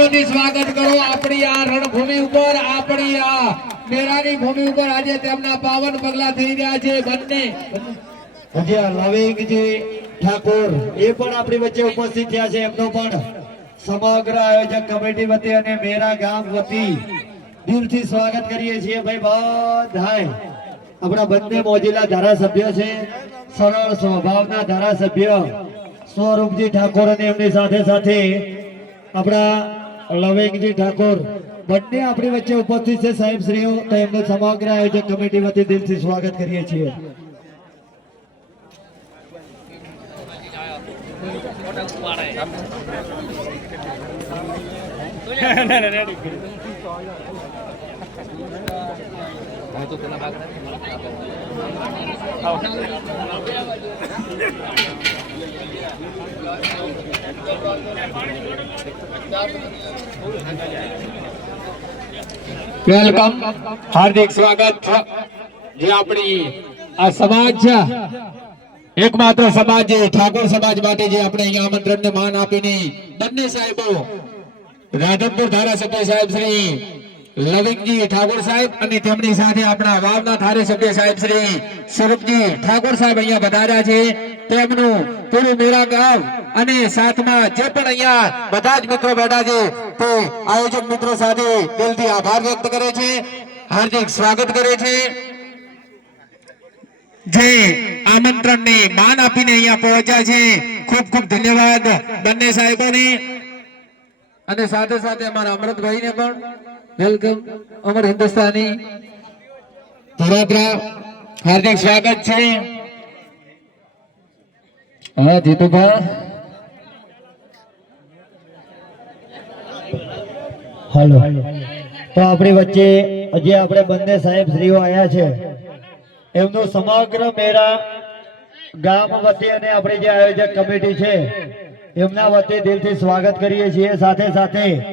તાળીઓથી સ્વાગત કરો આપણી આ રણભૂમિ ઉપર, આપણી આ મેળાની ભૂમિ ઉપર આજે તેમના પાવન પગલા થઈ રહ્યા છે બંને લવિંગજી ઠાકોર એ પણ આપણી વચ્ચે ઉપસ્થિત થયા છે. એમનો પણ સમગ્ર આયોજક કમિટી વતી અને મેરા ગામ વતી દિલથી સ્વાગત કરીએ છીએ. ભાઈ બધાય આપણા બંને મોજીલા ધારાસભ્ય છે, સરળ સ્વભાવના ધારાસભ્ય સ્વરૂપજી ઠાકોર અને એમની સાથે સાથે આપણા લવિંગજી ઠાકોર બંને આપણી વચ્ચે ઉપસ્થિત છે સાહેબ શ્રીઓ. તો એમનું સમગ્ર આયોજક કમિટી વતી દિલથી સ્વાગત કરીએ છીએ. વેલકમ, હાર્દિક સ્વાગત. જે આપણી આ સમાજ છે, એકમાત્ર સમાજ જે ઠાકોર સમાજ માટે જે આપણે અહીંયા આમંત્રણને માન આપીને બંને સાહેબો રાધનપુર ધારાસભ્ય સાહેબ શ્રી લવિંગજી ઠાકોર સાહેબ અને તેમની સાથે આપણા વાવના ધારાસભ્ય સાહેબ શ્રી સ્વરૂપજી ઠાકોર સાહેબ અહીંયા પધાર્યા છે. તેમનું પૂરું મેરા ગામ અને સાથમાં જે પણ અહીંયા બધા જ મિત્રો બેઠા છે તે આયોજક મિત્રો સાથે દિલથી આભાર વ્યક્ત કરે છે, હાર્દિક સ્વાગત કરે છે. જે આમંત્રણને માન આપીને અહીંયા પહોંચ્યા છે, ખૂબ ખૂબ ધન્યવાદ બંને સાહેબોને. અને સાથે સાથે અમારા અમૃતભાઈને પણ વેલકમ. અમર હિન્દુસ્તાની ધરાત્રા હાર્દિક સ્વાગત છે. હા જીતુભાઈ, હાલો. તો આપણી વચ્ચે જે આપણે બંને સાહેબ શ્રીઓ આવ્યા છે એમનું સમગ્ર મેરા ગામ વતી અને આપણી જે આયોજક કમિટી છે એમના વતી દિલથી સ્વાગત કરીએ છીએ. સાથે સાથે